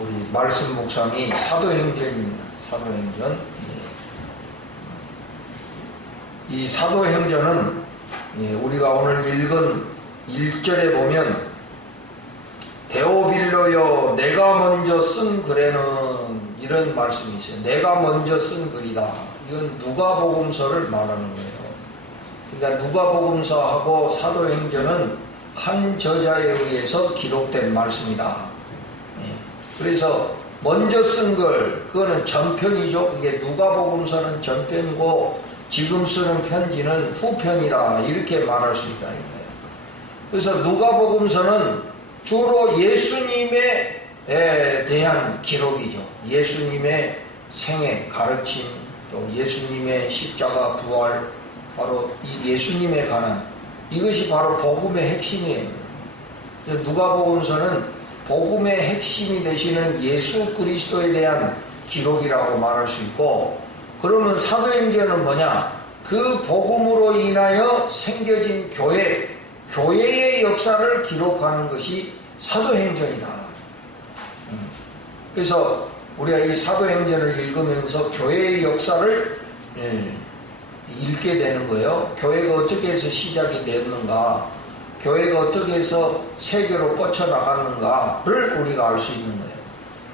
우리 말씀 묵상이 사도행전입니다. 사도행전. 이 사도행전은 우리가 오늘 읽은 1절에 보면 데오빌로여 내가 먼저 쓴 글에는 이런 말씀이 있어요. 내가 먼저 쓴 글이다. 이건 누가복음서를 말하는 거예요. 그러니까 누가복음서하고 사도행전은 한 저자에 의해서 기록된 말씀이다. 그래서 먼저 쓴 글, 그거는 전편이죠. 이게 누가복음서는 전편이고 지금 쓰는 편지는 후편이다. 이렇게 말할 수 있다 이거예요. 그래서 누가복음서는 주로 예수님에 대한 기록이죠. 예수님의 생애, 가르침, 또 예수님의 십자가 부활, 바로 이 예수님에 관한 이것이 바로 복음의 핵심이에요. 그래서 누가복음서는 복음의 핵심이 되시는 예수 그리스도에 대한 기록이라고 말할 수 있고, 그러면 사도행전은 뭐냐? 그 복음으로 인하여 생겨진 교회의 역사를 기록하는 것이 사도행전이다. 그래서 우리가 이 사도행전을 읽으면서 교회의 역사를 읽게 되는 거예요. 교회가 어떻게 해서 시작이 됐는가, 교회가 어떻게 해서 세계로 뻗쳐나갔는가를 우리가 알 수 있는 거예요.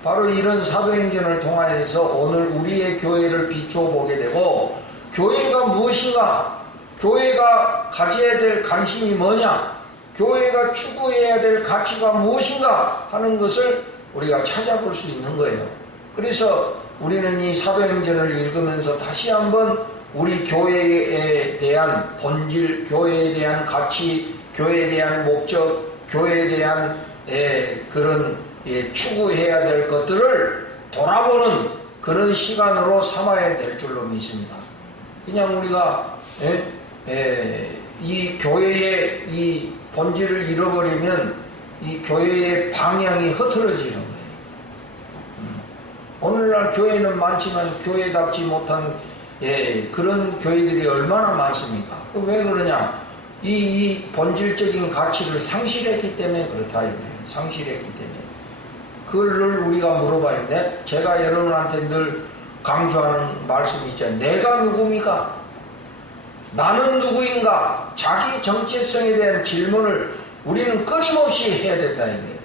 바로 이런 사도행전을 통하여서 오늘 우리의 교회를 비춰보게 되고, 교회가 무엇인가, 교회가 가져야 될 관심이 뭐냐, 교회가 추구해야 될 가치가 무엇인가 하는 것을 우리가 찾아볼 수 있는 거예요. 그래서 우리는 이 사도행전을 읽으면서 다시 한번 우리 교회에 대한 본질, 교회에 대한 가치, 교회에 대한 목적, 교회에 대한 그런 추구해야 될 것들을 돌아보는 그런 시간으로 삼아야 될 줄로 믿습니다. 그냥 우리가 이 교회의 이 본질을 잃어버리면 이 교회의 방향이 흐트러지는 거예요. 오늘날 교회는 많지만 교회답지 못한 그런 교회들이 얼마나 많습니까? 왜 그러냐? 이 본질적인 가치를 상실했기 때문에 그렇다 이거예요. 상실했기 때문에. 그걸 우리가 물어봐야 되는데, 제가 여러분한테 늘 강조하는 말씀이 있잖아요. 내가 누굽니까? 나는 누구인가? 자기 정체성에 대한 질문을 우리는 끊임없이 해야 된다 이거예요.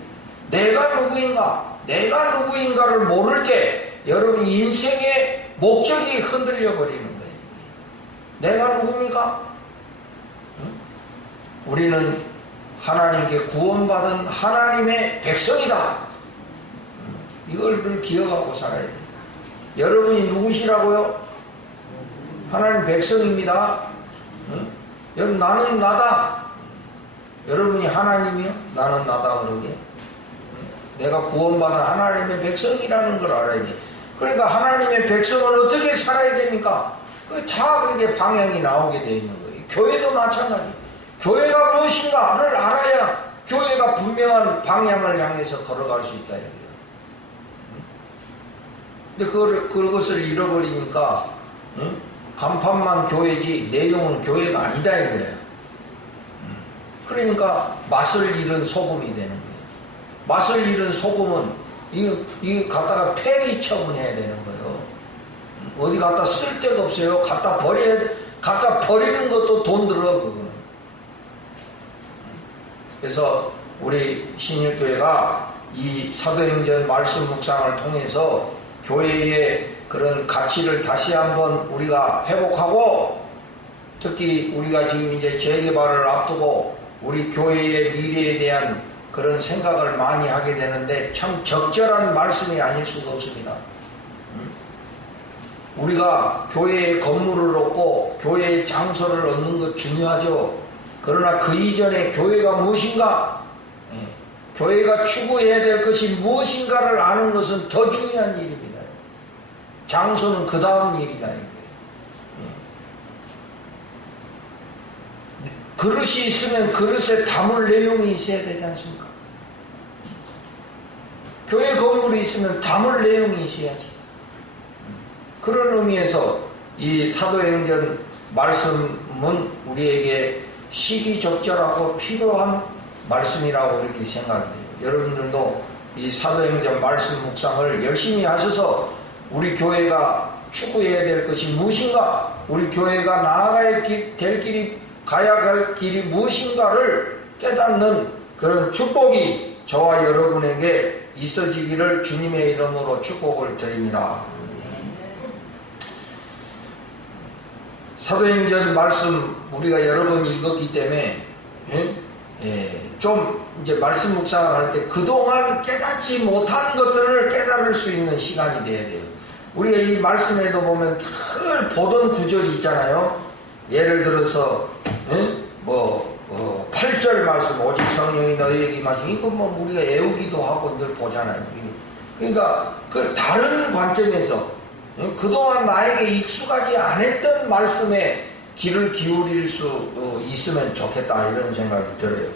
내가 누구인가? 내가 누구인가를 모를 때 여러분 인생의 목적이 흔들려 버리는 거예요. 내가 누굽니까? 우리는 하나님께 구원받은 하나님의 백성이다. 이걸 늘 기억하고 살아야 돼요. 여러분이 누구시라고요? 하나님 백성입니다. 여러분, 나는 나다. 여러분이 하나님이요? 나는 나다 그러게. 내가 구원받은 하나님의 백성이라는 걸 알아야 돼. 그러니까 하나님의 백성은 어떻게 살아야 됩니까? 그게 다 그게 방향이 나오게 돼 있는 거예요. 교회도 마찬가지. 교회가 무엇인가를 알아야 교회가 분명한 방향을 향해서 걸어갈 수 있다 이거예요. 근데 그것을 잃어버리니까 간판만 교회지 내용은 교회가 아니다 이거예요. 그러니까 맛을 잃은 소금이 되는 거예요. 맛을 잃은 소금은 이거 갖다가 폐기 처분해야 되는 거예요. 어디 갖다 쓸 데가 없어요. 갖다 버리는 것도 돈 들어 그거는. 그래서 우리 신일교회가 이 사도행전 말씀 묵상을 통해서 교회의 그런 가치를 다시 한번 우리가 회복하고, 특히 우리가 지금 이제 재개발을 앞두고 우리 교회의 미래에 대한 그런 생각을 많이 하게 되는데 참 적절한 말씀이 아닐 수가 없습니다. 우리가 교회의 건물을 얻고 교회의 장소를 얻는 것 중요하죠. 그러나 그 이전에 교회가 무엇인가, 교회가 추구해야 될 것이 무엇인가를 아는 것은 더 중요한 일입니다. 장소는 그 다음 일이다 이거예요. 그릇이 있으면 그릇에 담을 내용이 있어야 되지 않습니까? 교회 건물이 있으면 담을 내용이 있어야지. 그런 의미에서 이 사도행전 말씀은 우리에게 시기적절하고 필요한 말씀이라고 이렇게 생각해요. 여러분들도 이 사도행전 말씀 묵상을 열심히 하셔서 우리 교회가 추구해야 될 것이 무엇인가, 우리 교회가 나아가야 될 길이, 가야 할 길이 무엇인가를 깨닫는 그런 축복이 저와 여러분에게 있어지기를 주님의 이름으로 축복을 드립니다. 사도행전 말씀 우리가 여러 번 읽었기 때문에 좀 이제 말씀 묵상을 할 때 그동안 깨닫지 못한 것들을 깨달을 수 있는 시간이 돼야 돼요. 우리가 이 말씀에도 보면 늘 보던 구절이 있잖아요. 예를 들어서 8절 말씀, 오직 성령이 너희에게 임하시니, 이거 뭐 우리가 애우기도 하고 늘 보잖아요. 그러니까 그 다른 관점에서 그동안 나에게 익숙하지 않았던 말씀에 귀를 기울일 수 있으면 좋겠다, 이런 생각이 들어요.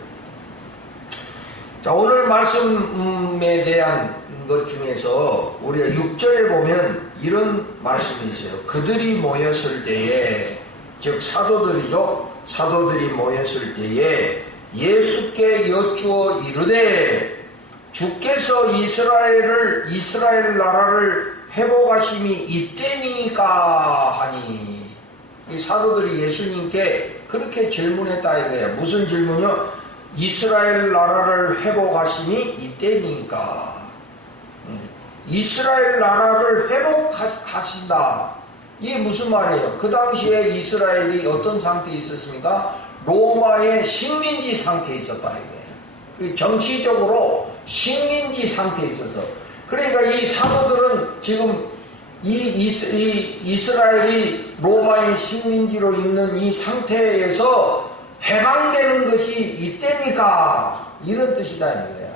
자, 오늘 말씀에 대한 것 중에서 우리가 6절에 보면 이런 말씀이 있어요. 그들이 모였을 때에, 즉 사도들이죠. 사도들이 모였을 때에 예수께 여쭈어 이르되 주께서 이스라엘 나라를 회복하심이 이때니까 하니. 이 사도들이 예수님께 그렇게 질문했다 이거예요. 무슨 질문이요? 이스라엘 나라를 회복하심이 이때니까. 이스라엘 나라를 회복하신다. 이게 무슨 말이에요? 그 당시에 이스라엘이 어떤 상태에 있었습니까? 로마의 식민지 상태에 있었다 이거예요. 정치적으로 식민지 상태에 있어서. 그러니까 이 사도들은 지금 이스라엘이 로마의 식민지로 있는 이 상태에서 해방되는 것이 이때입니까? 이런 뜻이다 이거예요.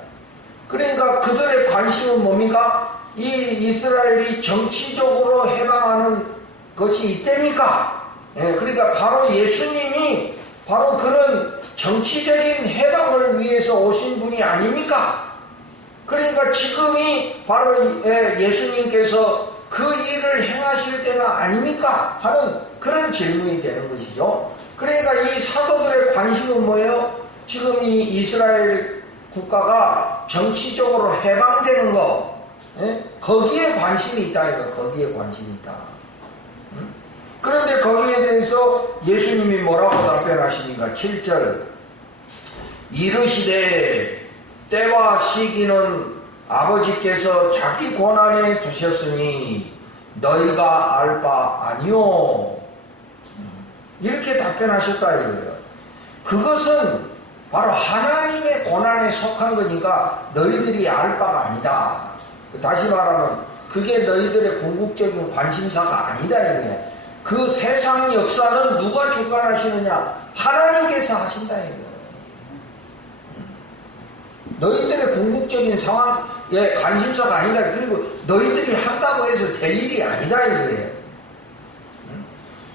그러니까 그들의 관심은 뭡니까? 이 이스라엘이 정치적으로 해방하는 것이 이때입니까? 그러니까 바로 예수님이 바로 그런 정치적인 해방을 위해서 오신 분이 아닙니까? 그러니까 지금이 바로 예수님께서 그 일을 행하실 때가 아닙니까? 하는 그런 질문이 되는 것이죠. 그러니까 이 사도들의 관심은 뭐예요? 지금 이 이스라엘 국가가 정치적으로 해방되는 거, 거기에 관심이 있다 이거. 거기에 관심이 있다. 그런데 거기에 대해서 예수님이 뭐라고 답변하시니까 7절 이르시되 때와 시기는 아버지께서 자기 권한에 두셨으니 너희가 알 바 아니오. 이렇게 답변하셨다 이거예요. 그것은 바로 하나님의 권한에 속한 거니까 너희들이 알 바가 아니다. 다시 말하면 그게 너희들의 궁극적인 관심사가 아니다 이거예요. 그 세상 역사는 누가 주관하시느냐? 하나님께서 하신다 이거예요. 너희들의 궁극적인 상황에 관심사가 아니다. 그리고 너희들이 한다고 해서 될 일이 아니다 이거예요.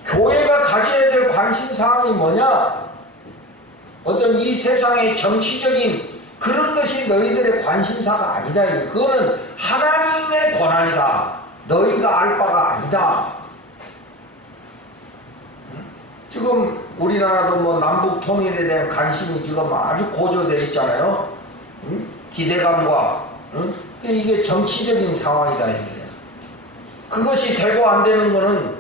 교회가 가져야 될 관심사항이 뭐냐? 어떤 이 세상의 정치적인 그런 것이 너희들의 관심사가 아니다 이거예요. 그거는 하나님의 권한이다. 너희가 알 바가 아니다. 지금 우리나라도 뭐 남북 통일에 대한 관심이 지금 아주 고조되어 있잖아요. 기대감과 이게 정치적인 상황이다 이게. 그것이 되고 안 되는 거는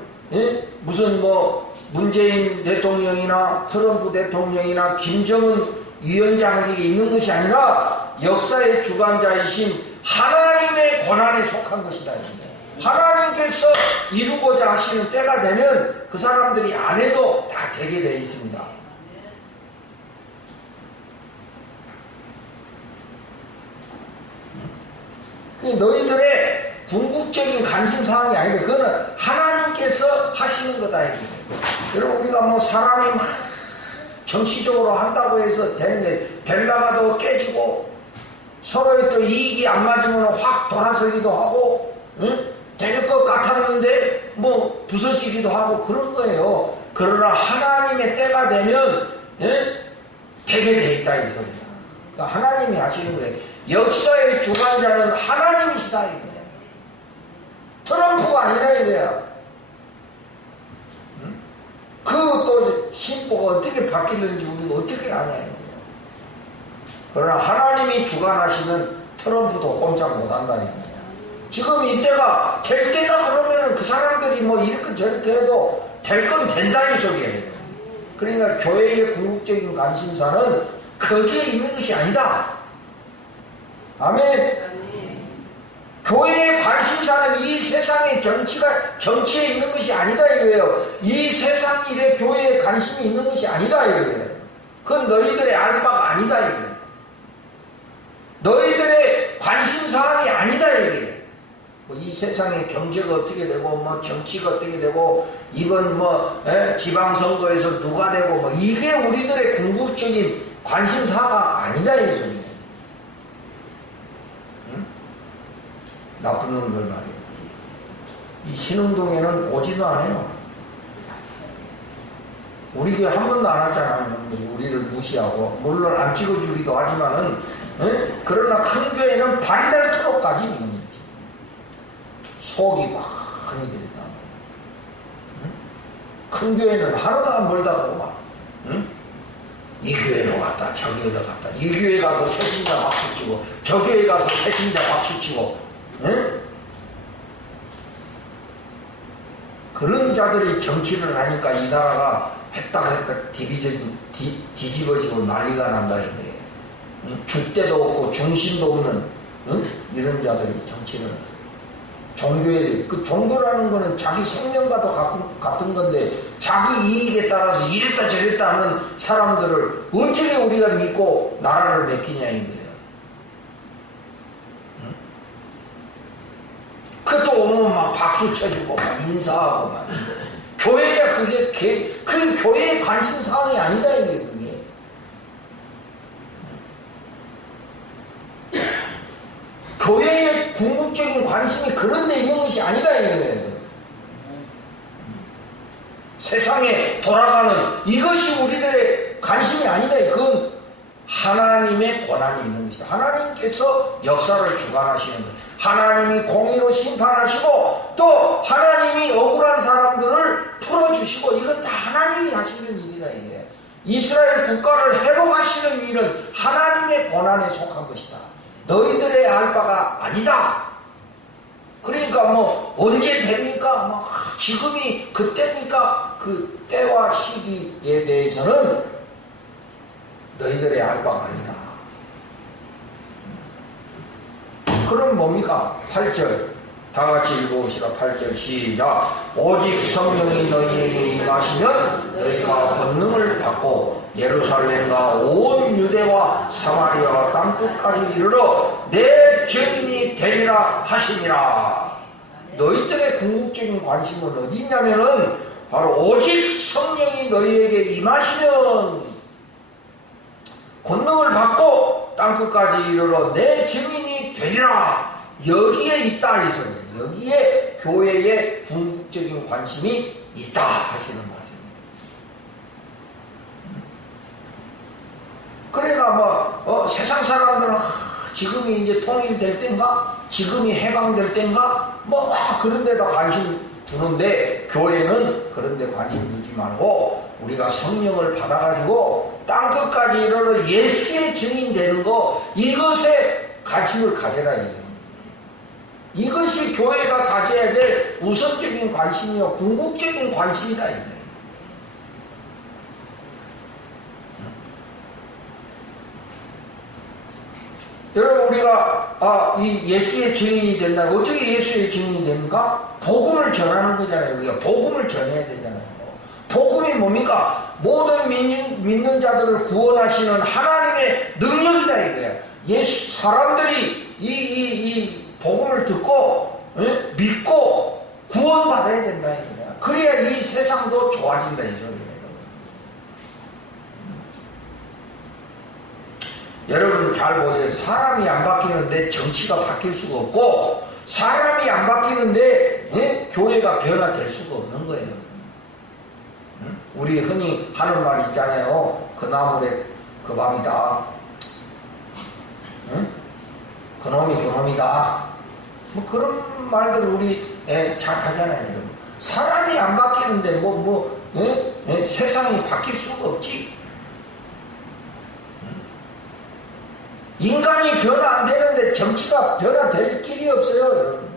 무슨 뭐 문재인 대통령이나 트럼프 대통령이나 김정은 위원장에게 있는 것이 아니라 역사의 주관자이신 하나님의 권한에 속한 것이다 이게. 하나님께서 이루고자 하시는 때가 되면 그 사람들이 안 해도 다 되게 되어 있습니다. 너희들의 궁극적인 관심사항이 아닌데 그거는 하나님께서 하시는 거다. 여러분 우리가 뭐 사람이 막 정치적으로 한다고 해서 되는 게 벨라가도 깨지고 서로의 또 이익이 안 맞으면 확 돌아서기도 하고 될 것 같았는데 뭐 부서지기도 하고 그런 거예요. 그러나 하나님의 때가 되면 되게 돼 있다 이 소리야. 그러니까 하나님이 하시는 거예요. 역사의 주관자는 하나님이시다 이거야. 트럼프가 아니라 이거야. 그 또 신보가 어떻게 바뀌는지 우리가 어떻게 아냐 이거야. 그러나 하나님이 주관하시는 트럼프도 꼼짝 못한다 이거야. 지금 이때가 될 때다 그러면은 그 사람들이 뭐 이렇게 저렇게 해도 될 건 된다 이 소리예요. 그러니까 교회의 궁극적인 관심사는 거기에 있는 것이 아니다. 아멘. 교회의 관심사는 이 세상의 정치에 있는 것이 아니다 이거예요. 이 세상 일에 교회에 관심이 있는 것이 아니다 이거예요. 그건 너희들의 알 바가 아니다 이거예요. 너희들의 관심사항이 아니다 이거예요. 이 세상의 경제가 어떻게 되고 뭐 정치가 어떻게 되고 이번 뭐 지방선거에서 누가 되고 뭐 이게 우리들의 궁극적인 관심사가 아니다 이 소리예요. 응? 나쁜 놈들 말이에요. 이 신흥동에는 오지도 않아요. 우리 교회 한 번도 안 왔잖아요. 우리를 무시하고 물론 안 찍어주기도 하지만은 그러나 큰 교회는 발이 닳도록까지 있는 거지. 속이 많이 들이다. 큰 교회는 하루도 안 멀다고 막 이 교회로 갔다 저 교회로 갔다 이 교회 가서 새신자 박수치고 저 교회 가서 새신자 박수치고 그런 자들이 정치를 하니까 이 나라가 했다 뒤집어지고 난리가 난다 이거예요. 줏대도 없고 중심도 없는 이런 자들이 정치를 종교에 그 종교라는 거는 자기 생명과도 같은 건데 자기 이익에 따라서 이랬다 저랬다 하는 사람들을 어떻게 우리가 믿고 나라를 맡기냐 이거예요. 그것도 오면 막 박수 쳐주고 막 인사하고 막 교회가 그게 교회의 관심사항이 아니다 이게 그게. 교회의 궁극적인 관심이 그런 데 있는 것이 아니다 이거예요. 세상에 돌아가는 이것이 우리들의 관심이 아니다. 그건 하나님의 권한이 있는 것이다. 하나님께서 역사를 주관하시는 거예요. 하나님이 공의로 심판하시고 또 하나님이 억울한 사람들을 풀어주시고 이건 다 하나님이 하시는 일이다 이게. 이스라엘 국가를 회복하시는 일은 하나님의 권한에 속한 것이다. 너희들의 알 바가 아니다. 그러니까 뭐 언제 됩니까? 뭐 지금이 그때입니까? 그 때와 시기에 대해서는 너희들의 알 바가 아니다. 그럼 뭡니까? 8절 다 같이 읽어봅시다. 8절 시작. 오직 성령이 너희에게 임하시면 너희가 권능을 받고 예루살렘과 온 유대와 사마리아와 땅끝까지 이르러 내 증인이 되리라 하시니라. 너희들의 궁극적인 관심은 어디 있냐면은 바로 오직 성령이 너희에게 임하시면 권능을 받고 땅끝까지 이르러 내 증인이 되리라. 여기에 있다 이 소리예요. 여기에 교회의 궁극적인 관심이 있다 하시는 말씀이에요. 그러니까 뭐 세상 사람들은 지금이 이제 통일될 땐가, 지금이 해방될 땐가, 뭐 그런 데다 관심 두는데 교회는 그런 데 관심 두지 말고 우리가 성령을 받아가지고 땅끝까지 이르러 예수의 증인 되는 거 이것에 관심을 가져라 이거예요. 이것이 교회가 가져야 될 우선적인 관심이요 궁극적인 관심이다 이거예요. 여러분 우리가 이 예수의 증인이 된다. 어떻게 예수의 증인이 됩니까? 복음을 전하는 거잖아요. 우리가 복음을 전해야 되잖아요. 복음이 뭡니까? 모든 믿는 자들을 구원하시는 하나님의 능력이다 이거야. 사람들이 이 복음을 듣고 믿고 구원받아야 된다 이거야. 그래야 이 세상도 좋아진다 이 소리예요. 여러분 잘 보세요. 사람이 안 바뀌는데 정치가 바뀔 수가 없고 사람이 안 바뀌는데 교회가 변화될 수가 없는 거예요. 우리 흔히 하는 말 있잖아요. 그 나물에 그 밥이다. 그놈이 그놈이다. 뭐 그런 말들 우리 잘 하잖아요. 여러분. 사람이 안 바뀌는데 세상이 바뀔 수가 없지. 인간이 변화 안 되는데 정치가 변화될 길이 없어요, 여러분.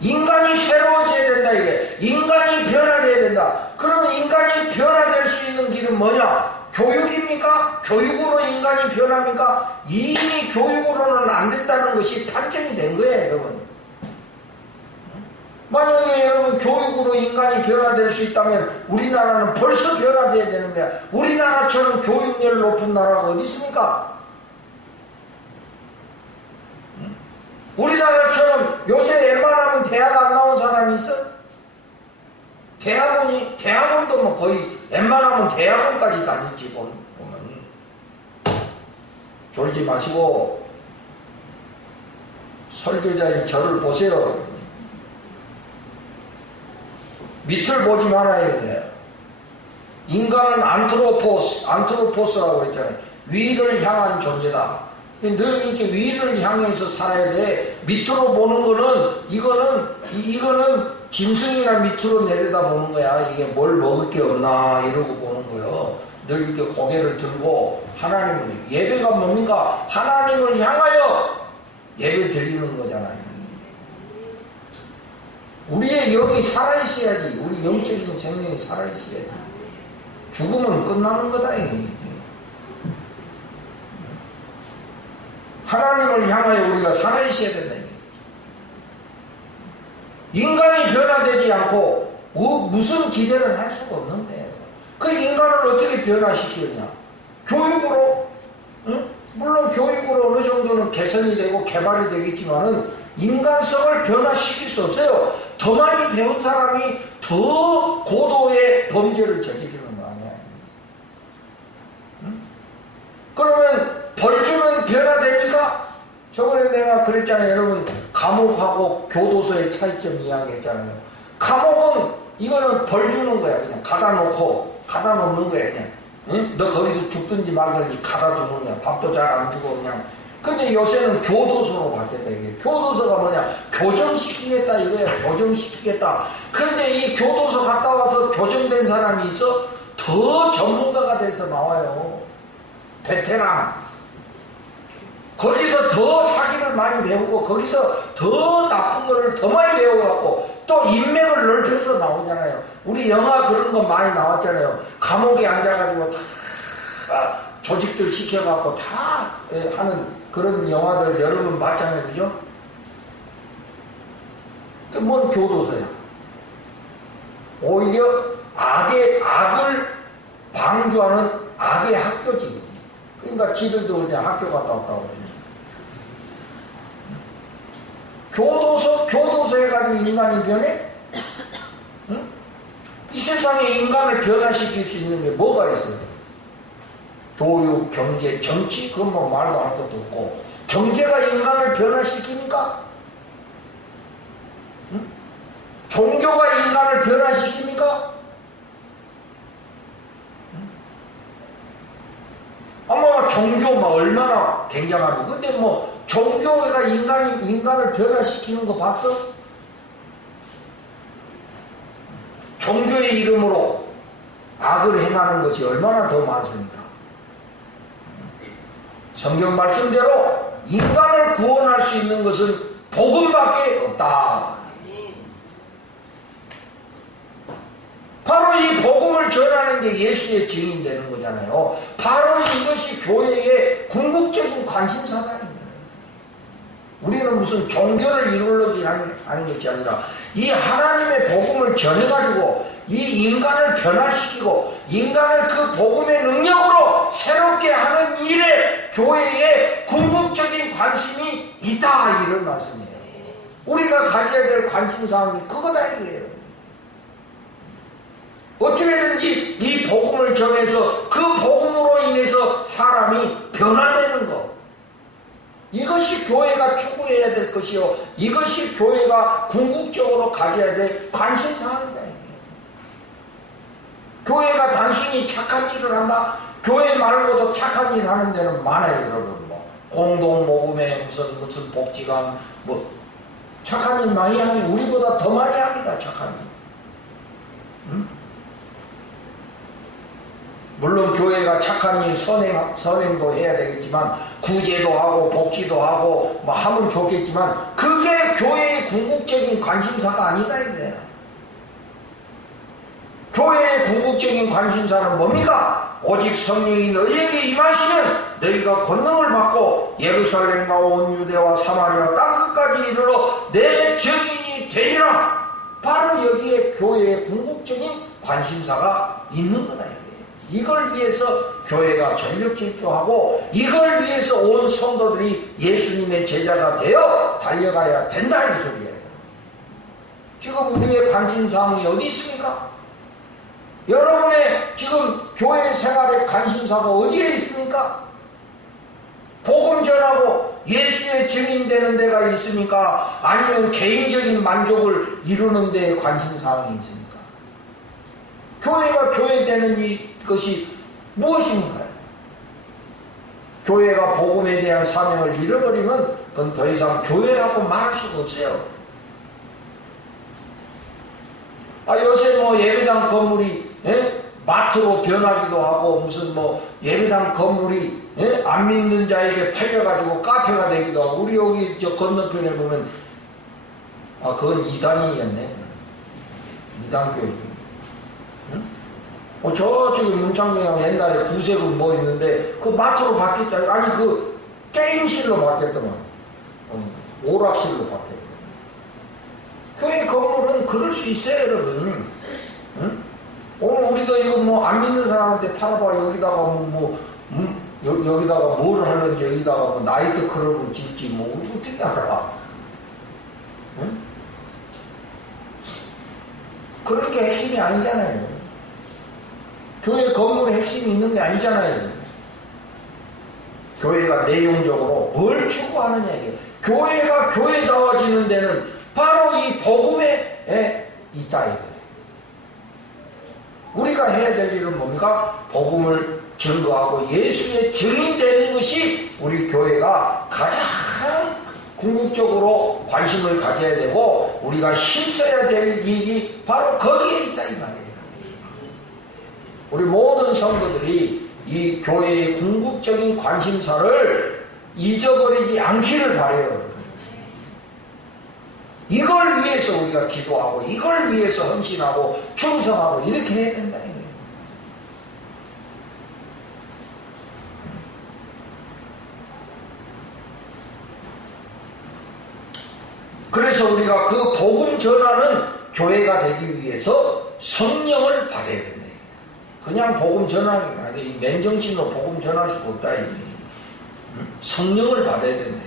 인간이 새로워져야 된다, 이게. 인간이 변화돼야 된다. 그러면 인간이 변화될 수 있는 길은 뭐냐? 교육입니까? 교육으로 인간이 변합니까? 이미 교육으로는 안 된다는 것이 판정이 된 거예요, 여러분. 만약에 여러분 교육으로 인간이 변화될 수 있다면 우리나라는 벌써 변화돼야 되는 거야. 우리나라처럼 교육열 높은 나라가 어디 있습니까? 우리나라처럼 요새 웬만하면 대학 안 나온 사람이 있어? 대학원도 뭐 거의 웬만하면 대학원까지 다닐지 보면. 졸지 마시고 설교자인 저를 보세요. 밑을 보지 말아야 돼요. 인간은 안트로포스라고 했잖아요. 위를 향한 존재다. 늘 이렇게 위를 향해서 살아야 돼. 밑으로 보는 거는 이거는 짐승이나 밑으로 내려다 보는 거야. 이게 뭘 먹을 게 없나 이러고 보는 거예요. 늘 이렇게 고개를 들고 하나님을, 예배가 뭡니까? 하나님을 향하여 예배 드리는 거잖아요. 우리의 영이 살아있어야지. 우리 영적인 생명이 살아있어야지. 죽으면 끝나는 거다. 이게. 하나님을 향하여 우리가 살아있어야 된다. 인간이 변화되지 않고 무슨 기대를 할 수가 없는데, 그 인간을 어떻게 변화시키느냐? 교육으로, 응? 물론 교육으로 어느 정도는 개선이 되고 개발이 되겠지만은 인간성을 변화시킬 수 없어요. 더 많이 배운 사람이 더 고도의 범죄를 저지르는 거 아니야. 응? 그러면 벌주는 변화됩니까? 저번에 내가 그랬잖아요. 여러분, 감옥하고 교도소의 차이점 이야기했잖아요. 감옥은 이거는 벌 주는 거야. 그냥 가다 놓는 거야. 그냥. 응? 너 거기서 죽든지 말든지 가다 두는 거야. 밥도 잘 안 주고 그냥. 근데 요새는 교도소로 바뀌었다. 이게 교도소가 뭐냐? 교정시키겠다 이거야. 교정시키겠다. 그런데 이 교도소 갔다 와서 교정된 사람이 있어? 더 전문가가 돼서 나와요. 베테랑. 거기서 더 사기를 많이 배우고 거기서 더 나쁜 거를 더 많이 배워갖고 또 인맥을 넓혀서 나오잖아요. 우리 영화 그런 거 많이 나왔잖아요. 감옥에 앉아가지고 다 조직들 시켜갖고 다 하는 그런 영화들 여러분 봤잖아요. 그죠? 그 뭔 교도소야. 오히려 악을 방조하는 악의 학교지. 그러니까 지들도 그냥 학교 갔다 왔다고 그러지. 교도소 해가지고 인간이 변해? 응? 이 세상에 인간을 변화시킬 수 있는 게 뭐가 있어요? 교육, 경제, 정치? 그건 뭐 말도 할 것도 없고. 경제가 인간을 변화시킵니까? 응? 종교가 인간을 변화시킵니까? 아마 종교 얼마나 굉장하고. 근데 뭐 종교가 인간을 변화시키는 거 봤어? 종교의 이름으로 악을 행하는 것이 얼마나 더 많습니까? 성경 말씀대로 인간을 구원할 수 있는 것은 복음밖에 없다. 바로 이 복음을 전하는 게 예수의 증인되는 거잖아요. 바로 이것이 교회의 궁극적인 관심사다. 우리는 무슨 종교를 이루려고 하는 것이 아니라 이 하나님의 복음을 전해가지고 이 인간을 변화시키고 인간을 그 복음의 능력으로 새롭게 하는 일에 교회의 궁극적인 관심이 있다, 이런 말씀이에요. 우리가 가져야 될 관심사항이 그거다 이거예요. 어떻게든지 이 복음을 전해서 그 복음으로 인해서 사람이 변화되는 것, 이것이 교회가 추구해야 될 것이요, 이것이 교회가 궁극적으로 가져야 될 관심사항이다. 교회가 단순히 착한 일을 한다? 교회 말고도 착한 일 하는 데는 많아요, 여러분. 뭐 공동 모금회 무슨 복지관, 뭐 착한 일 많이 하면 우리보다 더 많이 합니다. 착한 일. 응? 물론 교회가 착한 일, 선행도 해야 되겠지만 구제도 하고 복지도 하고 뭐 하면 좋겠지만 그게 교회의 궁극적인 관심사가 아니다 이거예요. 교회의 궁극적인 관심사는 뭡니까? 오직 성령이 너희에게 임하시면 너희가 권능을 받고 예루살렘과 온 유대와 사마리아 땅끝까지 이르러 내 증인이 되리라. 바로 여기에 교회의 궁극적인 관심사가 있는 거다 이거예요. 이걸 위해서 교회가 전력 질주하고 이걸 위해서 온 성도들이 예수님의 제자가 되어 달려가야 된다 이 소리예요. 지금 우리의 관심사항이 어디 있습니까? 여러분의 지금 교회 생활의 관심사가 어디에 있습니까? 복음 전하고 예수의 증인 되는 데가 있습니까? 아니면 개인적인 만족을 이루는 데에 관심사항이 있습니까? 교회가 교회 되는 것이 무엇입니까? 교회가 복음에 대한 사명을 잃어버리면 그건 더 이상 교회라고 말할 수가 없어요. 요새 뭐 예배당 건물이 마트로 변하기도 하고 무슨 뭐 예배당 건물이 안 믿는 자에게 팔려가지고 카페가 되기도 하고 우리 여기 저 건너편에 보면 그건 이단이었네. 이단교회. 저쪽에 문창동에 옛날에 구세군 뭐 있는데 그 마트로 바뀌었다. 아니 그 게임실로 바뀌었더만. 오락실로 바뀌었더만. 교회 건물은 그럴 수 있어요 여러분. 응? 오늘 우리도 이거 뭐 안 믿는 사람한테 팔아봐. 여기다가 여기다가 뭘 하는지 여기다가 뭐 나이트 클럽을 짓지 뭐 어떻게 알아? 응? 그런 게 핵심이 아니잖아요. 교회 건물에 핵심이 있는 게 아니잖아요. 교회가 내용적으로 뭘 추구하느냐 이게. 교회가 교회다워지는 데는 바로 이 복음에 있다 이거예요. 우리가 해야 될 일은 뭡니까? 복음을 증거하고 예수의 증인 되는 것이 우리 교회가 가장 궁극적으로 관심을 가져야 되고 우리가 힘써야 될 일이 바로 거기에 있다 이 말이에요. 우리 모든 성도들이 이 교회의 궁극적인 관심사를 잊어버리지 않기를 바라요. 이걸 위해서 우리가 기도하고 이걸 위해서 헌신하고 충성하고 이렇게 해야 된다. 그래서 우리가 그 복음 전하는 교회가 되기 위해서 성령을 받아야 된다. 그냥 복음 전하기 아니 맨정신으로 복음 전할 수가 없다. 성령을 받아야 된다.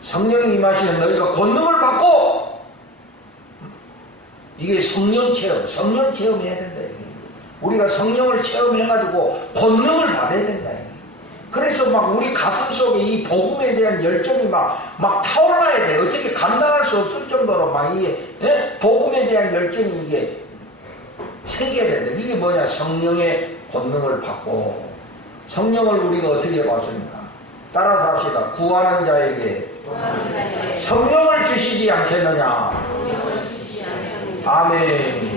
성령이 임하시는 너희가 권능을 받고 이게 성령 체험해야 된다. 우리가 성령을 체험해가지고 권능을 받아야 된다. 그래서 막 우리 가슴 속에 이 복음에 대한 열정이 막 타올라야 돼. 어떻게 감당할 수 없을 정도로 막 이게 복음에 대한 열정이 이게 생겨야 된다. 이게 뭐냐? 성령의 권능을 받고 성령을 우리가 어떻게 받습니까? 따라서 합시다. 구하는 자에게 성령을 주시지 않겠느냐? 아멘.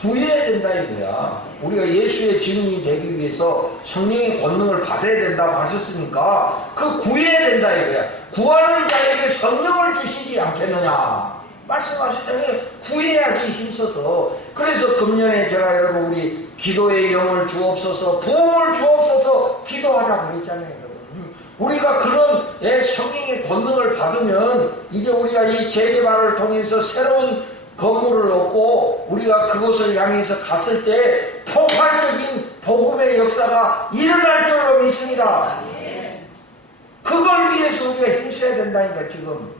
구해야 된다 이거야. 우리가 예수의 증인이 되기 위해서 성령의 권능을 받아야 된다고 하셨으니까 그 구해야 된다 이거야. 구하는 자에게 성령을 주시지 않겠느냐? 말씀하실 때 구해야지 힘써서. 그래서 금년에 제가 여러분 우리 기도의 영을 주옵소서 부흥을 주옵소서 기도하자 그랬잖아요. 우리가 그런 성령의 권능을 받으면 이제 우리가 이 재개발을 통해서 새로운 건물을 얻고 우리가 그곳을 향해서 갔을 때 폭발적인 복음의 역사가 일어날 줄로 믿습니다. 그걸 위해서 우리가 힘써야 된다니까. 지금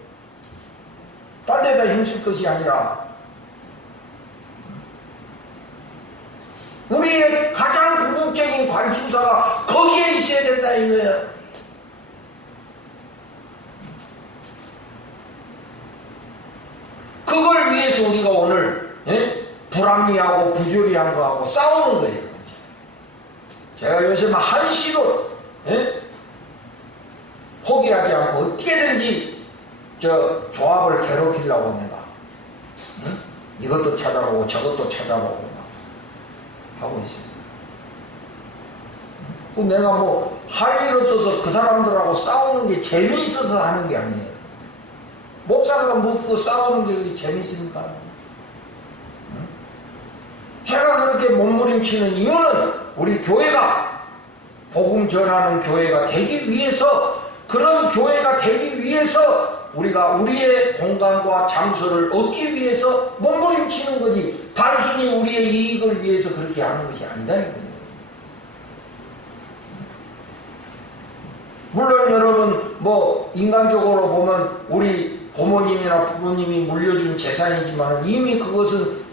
딴 데다 힘쓸 것이 아니라 우리의 가장 궁극적인 관심사가 거기에 있어야 된다 이거예요. 그걸 위해서 우리가 오늘 불합리하고 부조리한 거하고 싸우는 거예요. 제가 요새 한시도 포기하지 않고 어떻게든지 저 조합을 괴롭히려고 내가 이것도 찾아보고 저것도 찾아보고 막 하고 있습니다. 내가 뭐 할 일 없어서 그 사람들하고 싸우는 게 재미있어서 하는 게 아니에요. 목사가 뭐 그거 싸우는 게 그게 재미있습니까? 제가 그렇게 몸부림치는 이유는 우리 교회가 복음 전하는 교회가 되기 위해서, 그런 교회가 되기 위해서 우리가 우리의 공간과 장소를 얻기 위해서 몸부림치는 거지, 단순히 우리의 이익을 위해서 그렇게 하는 것이 아니다 이거예요. 물론 여러분 뭐 인간적으로 보면 우리 고모님이나 부모님이 물려준 재산이지만 이미 그것은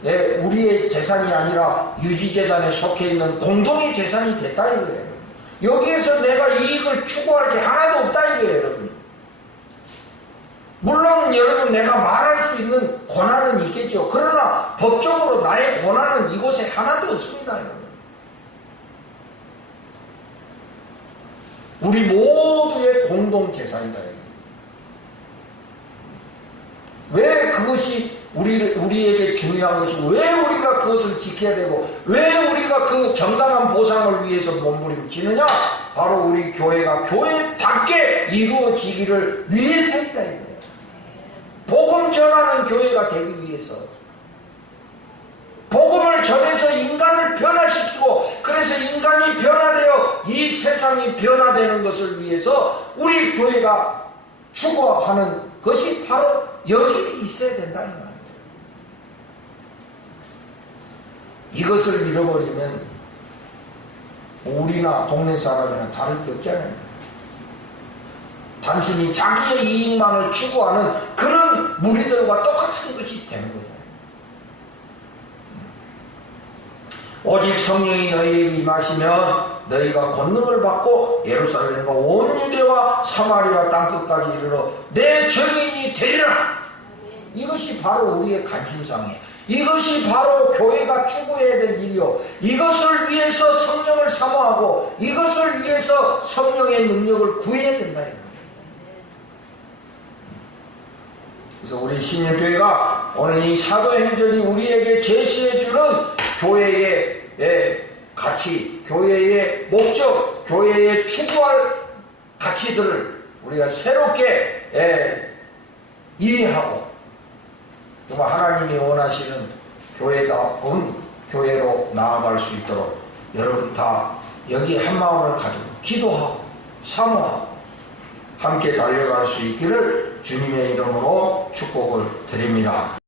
우리의 재산이 아니라 유지재단에 속해 있는 공동의 재산이 됐다 이거예요. 여기에서 내가 이익을 추구할 게 하나도 없다 이거예요, 여러분. 물론 여러분 내가 말할 수 있는 권한은 있겠죠. 그러나 법적으로 나의 권한은 이곳에 하나도 없습니다, 여러분. 우리 모두의 공동재산이다. 왜 그것이 우리에게 중요한 것이고, 왜 우리가 그것을 지켜야 되고, 왜 우리가 그 정당한 보상을 위해서 몸부림치느냐? 바로 우리 교회가 교회답게 이루어지기를 위해서이다 이거예요. 복음 전하는 교회가 되기 위해서, 복음을 전해서 인간을 변화시키고, 그래서 인간이 변화되어 이 세상이 변화되는 것을 위해서 우리 교회가 추구하는 것이 바로 여기에 있어야 된다 이 말이에요. 이것을 잃어버리면 우리나 동네 사람이나 다를 게 없잖아요. 단순히 자기의 이익만을 추구하는 그런 무리들과 똑같은 것이 되는 거잖아요. 오직 성령이 너희에게 임하시면 너희가 권능을 받고 예루살렘과 온 유대와 사마리아 땅끝까지 이르러 내 증인이 되리라. 이것이 바로 우리의 관심사이에요. 이것이 바로 교회가 추구해야 될 일이요, 이것을 위해서 성령을 사모하고 이것을 위해서 성령의 능력을 구해야 된다. 그래서 우리 신일교회가 오늘 이 사도행전이 우리에게 제시해주는 교회의 가치, 교회의 목적, 교회의 추구할 가치들을 우리가 새롭게 이해하고, 정말 하나님이 원하시는 교회다운 교회로 나아갈 수 있도록 여러분 다 여기 한 마음을 가지고 기도하고 사모하고 함께 달려갈 수 있기를 주님의 이름으로 축복을 드립니다.